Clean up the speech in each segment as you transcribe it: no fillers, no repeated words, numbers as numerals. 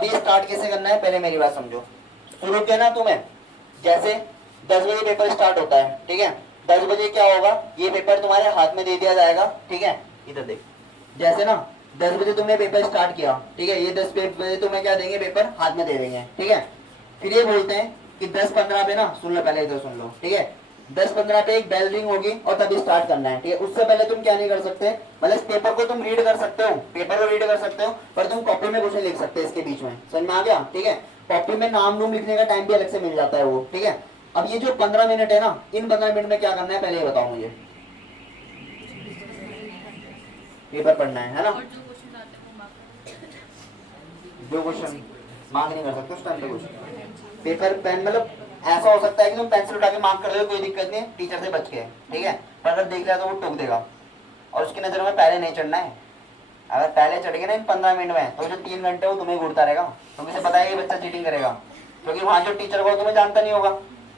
अब ये स्टार्ट कैसे करना है, पहले मेरी बात समझो। शुरू किया ना तुम्हें, जैसे 10 बजे पेपर स्टार्ट होता है, ठीक है। 10 बजे क्या होगा, ये पेपर तुम्हारे हाथ में दे दिया जाएगा, ठीक है। इधर देख, जैसे ना 10 बजे तुमने पेपर स्टार्ट किया, ठीक है। ये 10 बजे तुम्हें क्या देंगे, पेपर हाथ में दे देंगे, ठीक है। फिर ये बोलते हैं कि 10:15 पे ना, सुन लो पहले, इधर सुन लो, ठीक है। 10:15 पे एक बेल रिंग होगी और तभी स्टार्ट करना है, ठीक है। उससे पहले तुम क्या नहीं कर सकते, मतलब इस पेपर को तुम रीड कर सकते हो, पेपर को रीड कर सकते हो, पर तुम कॉपी में कुछ नहीं लिख सकते इसके बीच में, समझ में आ गया, ठीक है। कॉपी में नाम नूम लिखने का टाइम भी अलग से मिल जाता है वो, ठीक है। अब ये जो 15 मिनट है ना, इन 15 मिनट में क्या करना है, पहले ये बताओ मुझे। पेपर पढ़ना है ना। जो क्वेश्चन मार्क नहीं कर सकते उस टाइम पे कुछ, पेपर पेन, मतलब ऐसा हो सकता है कि तुम पेंसिल उठा के मार्क कर दो, कोई दिक्कत नहीं, टीचर से बच के, ठीक है। पर अगर देख लिया तो वो टोक देगा, और उसकी नजर में पहले नहीं चढ़ना है। अगर पहले चढ़ गए ना इन 15 मिनट में, तो जो 3 घंटे वो तुम्हें घूरता रहेगा, तुम्हें से पता है कि बच्चा चीटिंग करेगा, क्योंकि वहाँ जो टीचर होगा तुम्हें जानता नहीं होगा।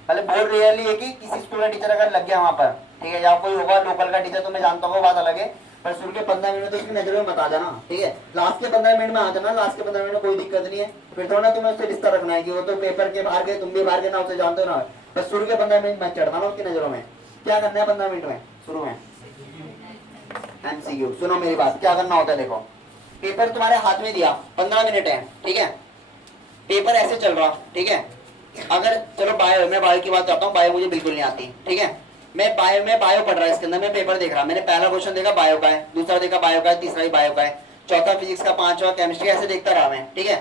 पहले बहुत रेयरली है कि किसी स्कूल का टीचर अगर लग गया वहाँ पर, ठीक है, या कोई होगा लोकल का टीचर तुम्हें जानता होगा, बात अलग है, पर शुरू के 15 मिनट तो उसकी नजर में मत आ जाना, ठीक है। लास्ट के 15 मिनट में आ जाना, लास्ट के 15 मिनट में कोई दिक्कत नहीं है, फिर थोड़ा ना तुम्हें उससे रिश्ता रखना है कि वो तो पेपर के बाहर गए, तुम भी बाहर गए ना, उसे जानते हो ना, बस शुरू के 15 मिनट मत चढ़ना ना उसकी नजरों में। क्या करना है 15 मिनट में शुरू में, एमसीक्यू। सुनो मेरी बात, क्या करना होता है, देखो पेपर तुम्हारे हाथ में दिया, 15 मिनट है, ठीक है। पेपर ऐसे चल रहा, ठीक है। अगर चलो बायो, मैं बायो की बात करता हूँ, बायो मुझे बिल्कुल नहीं आती, ठीक है। मैं बायो पढ़ रहा है, इसके अंदर मैं पेपर देख रहा, मैंने पहला क्वेश्चन देखा बायो का है, दूसरा देखा बायो का है, तीसरा ही बायो का है, चौथा फिजिक्स का, पांचवा केमिस्ट्री, ऐसे देखता रहा मैं, ठीक है।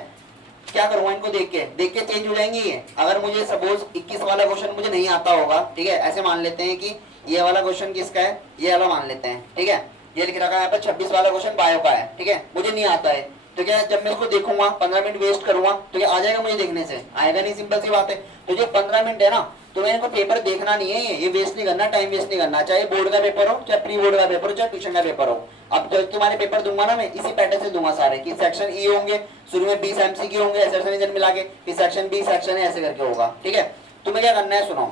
क्या करूंगा, इनको देख के चेंज हो जाएंगे ये। अगर मुझे सपोज 21 वाला क्वेश्चन मुझे नहीं आता होगा, ठीक है, ऐसे मान लेते हैं कि ये वाला क्वेश्चन किसका है, ये वाला मान लेते हैं, ठीक है। ये लिख रखा है यहाँ पर 26 वाला क्वेश्चन बायो का है, ठीक है, मुझे नहीं आता है, तो क्या जब मैं इसको देखूंगा 15 मिनट वेस्ट करूंगा तो क्या आ जाएगा मुझे देखने से, आएगा नहीं, सिंपल सी बात है। तो जो 15 मिनट है ना, तो मैं इनको पेपर देखना नहीं है, ये वेस्ट नहीं करना, टाइम वेस्ट नहीं करना, चाहे बोर्ड का पेपर हो, चाहे प्री बोर्ड का पेपर हो, चाहे ट्यूशन का पेपर हो। अब जो तुम्हारे पेपर दूंगा ना मैं, इसी पैटर्न से दूंगा सारे, कि सेक्शन ई होंगे, शुरू में 20 एमसीक्यू होंगे, एक्सरसाइज मिला के, फिर सेक्शन बी, सेक्शन ए, ऐसे करके होगा, ठीक है। तुम्हें क्या करना है, सुनो,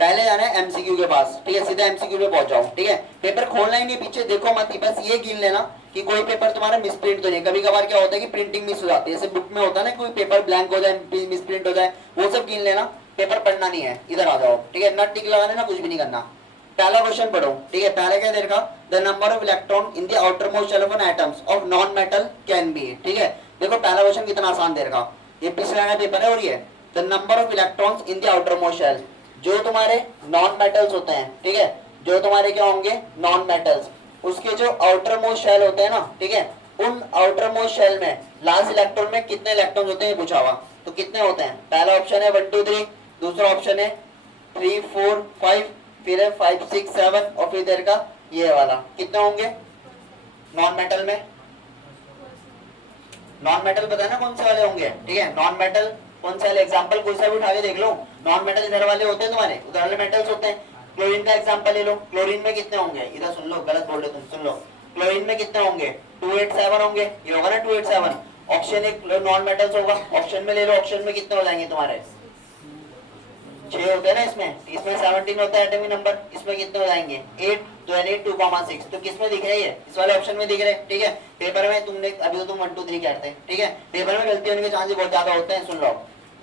पहले जाना है एमसीक्यू के पास, ठीक है, सीधा एमसीक्यू पे पहुंच जाओ, ठीक है। पेपर खोलना ही नहीं, पीछे देखो मत, बस ये गिन लेना कि कोई पेपर तुम्हारा मिसप्रिंट तो नहीं। कभी कभार क्या होता है कि प्रिंटिंग मिस हो जाती है, जैसे बुक में होता है ना, कोई पेपर ब्लैंक हो जाए, मिसप्रिंट हो जाए, वो सब गिन लेना। पेपर पढ़ना नहीं है, इधर आ जाओ, ठीक है, नट टिक लगा देना, कुछ भी नहीं करना। पहला क्वेश्चन पढ़ो, ठीक है। पहले क्या दे रखा, the number of electron in the outer most shell of an atoms of non metal can be, ठीक है। देखो पहला क्वेश्चन कितना आसान दे रखा, ये पिछले पेपर है, और ये the number of electrons in the outer most shell, जो तुम्हारे नॉन मेटल्स होते हैं, ठीक है, जो तुम्हारे क्या होंगे, नॉन मेटल्स, उसके जो आउटर मोस्ट शेल होते हैं ना, ठीक है, उन आउटर मोस्ट शेल में लास्ट इलेक्ट्रॉन में कितने इलेक्ट्रॉन होते हैं पूछा हुआ, तो कितने होते हैं। पहला ऑप्शन है 1 2 3, दूसरा ऑप्शन है 3 4 5, फिर है 5 6 7, और फिर इधर का ये वाला, कितने होंगे नॉन मेटल में। नॉन मेटल पता है ना कौन से वाले होंगे, ठीक है। नॉन मेटल कौन सा, एग्जांपल कोई सा भी उठा के देख लो, नॉन मेटल इधर वाले होते हैं तुम्हारे, उधर वाले मेटल्स होते हैं। क्लोरीन का एग्जांपल ले लो, क्लोरीन में कितने होंगे, इधर सुन लो, गलत बोल रहे तुम, सुन लो, क्लोरीन में कितने होंगे 287 होंगे, ये होगा ना 287। ऑप्शन एक नॉन मेटल्स होगा, ऑप्शन में ले लो, ऑप्शन में कितने हो जाएंगे तुम्हारे 6 होते हैं ना, इसमें 17 होता है एटॉमिक नंबर, इसमें कितने हो जाएंगे 8, तो यानी 2,6, तो किस में दिख रही है, इस वाले ऑप्शन में दिख रहे हैं, ठीक है। पेपर में तुमने अभी तो तुम 1 2 3 कहते हैं, ठीक है, पेपर में गलती होने के चांसेस बहुत ज्यादा होते हैं। सुन लो,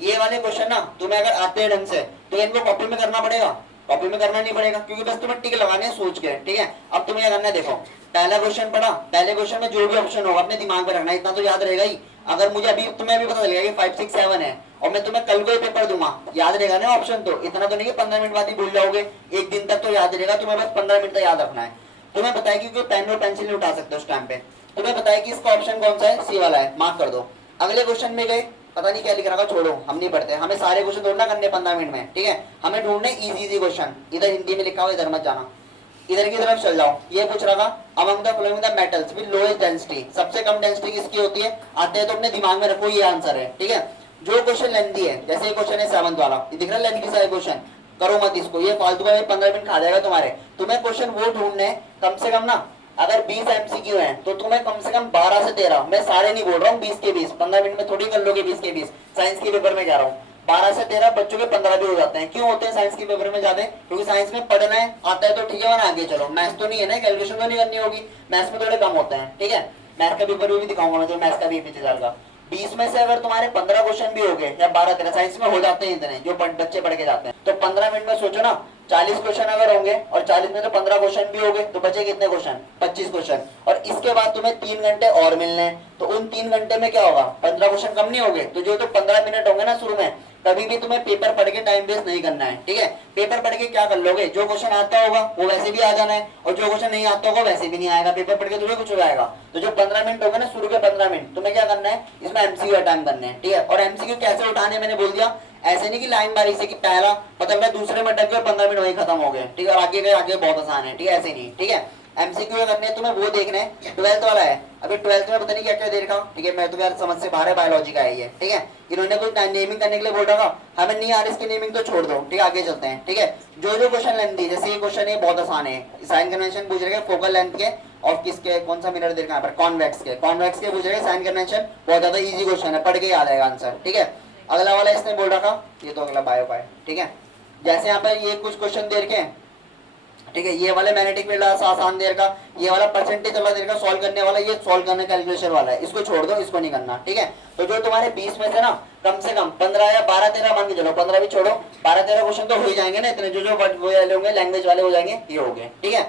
ये वाले क्वेश्चन ना तुम्हें अगर आते हैं ढंग से, तो इनको कॉपी में करना पड़ेगा, कॉपी में करना नहीं पड़ेगा, क्योंकि बस तुम्हें टिक लगाने सोच के, ठीक है। अब तुम्हें क्या करना है, देखो पहला क्वेश्चन पढ़ा, पहले क्वेश्चन में जो भी ऑप्शन होगा अपने दिमाग में रखना, इतना तो याद रहेगा ही। अगर मुझे अभी तुम्हें अभी पता चलेगा कि 5 6 7 है, और मैं तुम्हें कल को ही पेपर दूंगा, याद रहेगा ना ऑप्शन, तो इतना तो नहीं कि 15 मिनट बाद ही भूल जाओगे, एक दिन तक तो याद रहेगा, तुम्हें बस 15 मिनट तक याद रखना है। तुम्हें बताया कि कोई पेन और पेंसिल नहीं उठा सकते उस टाइम पे, तुम्हें बताया कि इसका ऑप्शन कौन सा है, सी वाला है, मार्क कर दो। अगले क्वेश्चन में गए, पता नहीं क्या लिख रहा, छोड़ो, हम नहीं पढ़ते, हमें सारे क्वेश्चन ढूंढना करने 15 मिनट में, ठीक है। हमें ढूंढने इजी क्वेश्चन, इधर हिंदी में लिखा हुआ, इधर मत जाना, इधर की तरफ चल जाओ। ये पूछ रहा था among the following the metals with lowest density, सबसे कम डेंसिटी किसकी होती है, आते हैं तो अपने दिमाग में रखो, ये आंसर है, ठीक है। जो क्वेश्चन लेंथी है, जैसे ये क्वेश्चन है 7th वाला, ये दिख रहा है लेंथी सा क्वेश्चन, करो मत इसको, ये फालतू में 15 मिनट खा जाएगा तुम्हारे। तुम्हें क्वेश्चन वो ढूंढने कम से कम ना, अगर 20 एमसीक्यू हैं तो तुम्हें कम से कम 12 से 13, मैं सारे नहीं बोल रहा हूँ, 20 के 20, 15 मिनट में थोड़ी कर लोगे 20 के 20, साइंस के पेपर में जा रहा हूँ, 12 से 13 बच्चों के 15 भी हो जाते हैं। क्यों होते हैं साइंस के पेपर में ज्यादा, क्योंकि साइंस में पढ़ना है, आता है तो ठीक है, वरना आगे चलो, मैथ्स तो नहीं है ना, कैलकुलेशन तो नहीं करनी होगी, मैथ्स में थोड़े कम होते हैं, ठीक है। मैथ्स का पेपर भी दिखाऊंगा मैं, तो मैथ्स का भी पीछे जाएगा। 20 में से अगर तुम्हारे 15 क्वेश्चन भी हो गए या 12-13, साइंस में हो जाते हैं इतने जो बच्चे पढ़ के जाते हैं, तो 15 मिनट में सोचो ना 40 क्वेश्चन अगर होंगे और 40 में तो 15 क्वेश्चन भी हो गए तो बचे कितने क्वेश्चन, 25 क्वेश्चन। और इसके बाद तुम्हें 3 घंटे और मिलने हैं, तो उन 3 घंटे में क्या होगा, 15 क्वेश्चन कम नहीं होंगे, तो जो तो 15 मिनट होंगे ना शुरू में, कभी भी तुम्हें पेपर पढ़ के टाइम वेस्ट नहीं करना है, ठीक है। पेपर पढ़ के क्या कर लोगे, जो क्वेश्चन आता होगा वो वैसे भी आ जाना है, और जो क्वेश्चन नहीं आता होगा वैसे भी नहीं आएगा, पेपर पढ़ के तुम्हें कुछ हो जाएगा। तो जो 15 मिनट होगा ना शुरू के 15 मिनट, तुम्हें क्या करना है, इसमें एमसीक्यू अटेम्प्ट करने हैं, ठीक है। और एमसीक्यू कैसे उठाने मैंने बोल दिया, ऐसे नहीं कि लाइन बारी से कि पहला पता लगा दूसरे में अटक गया 15 मिनट वही खत्म हो गए, ठीक है, और आगे गए आगे बहुत आसान है, ठीक है, ऐसे नहीं, ठीक है। एमसीक्यू करने तुम्हें वो देखना है 12th वाला है, अभी 12th में पता नहीं क्या क्या दे रखा, ठीक है, मैं तो यार समझ से बाहर है, बायोलॉजी का है ये, ठीक है। इन्होंने कुछ नेमिंग करने के लिए बोल रहा, हमें नहीं आ रही इसकी नेमिंग तो छोड़ दो, ठीक है, आगे चलते हैं, ठीक है। जो जो क्वेश्चन लेंथ दी, जैसे ये क्वेश्चन है बहुत आसान है, साइन कन्वेंशन पूछ रहे फोकल लेंथ के और किसके, कौन सा मिरर दे रखा है पर, कॉन्वेक्स के पूछ रहे, साइन कन्वेंशन बहुत ज्यादा इजी क्वेश्चन है, पढ़ के याद आएगा आंसर, ठीक है। अगला वाला इसने बोल रखा, ये तो अगला बायो का है, ठीक है। जैसे यहाँ पर ये कुछ क्वेश्चन दे रखे हैं, ठीक है, ये वाले मैग्नेटिक फील्ड आसान दे रखा, ये वाला परसेंटेज वाला दे रखा, सॉल्व करने वाला, ये सॉल्व करने कैलकुलेशन वाला है, इसको छोड़ दो, इसको नहीं करना, ठीक है। तो जो तुम्हारे 20 में से ना कम से कम 15 या 12-13 मान के चलो, 15 भी छोड़ो, 12-13 क्वेश्चन तो हो ही जाएंगे ना इतने, जो जो वर्ड वो वाले होंगे लैंग्वेज वाले हो जाएंगे, ये हो गए, ठीक है।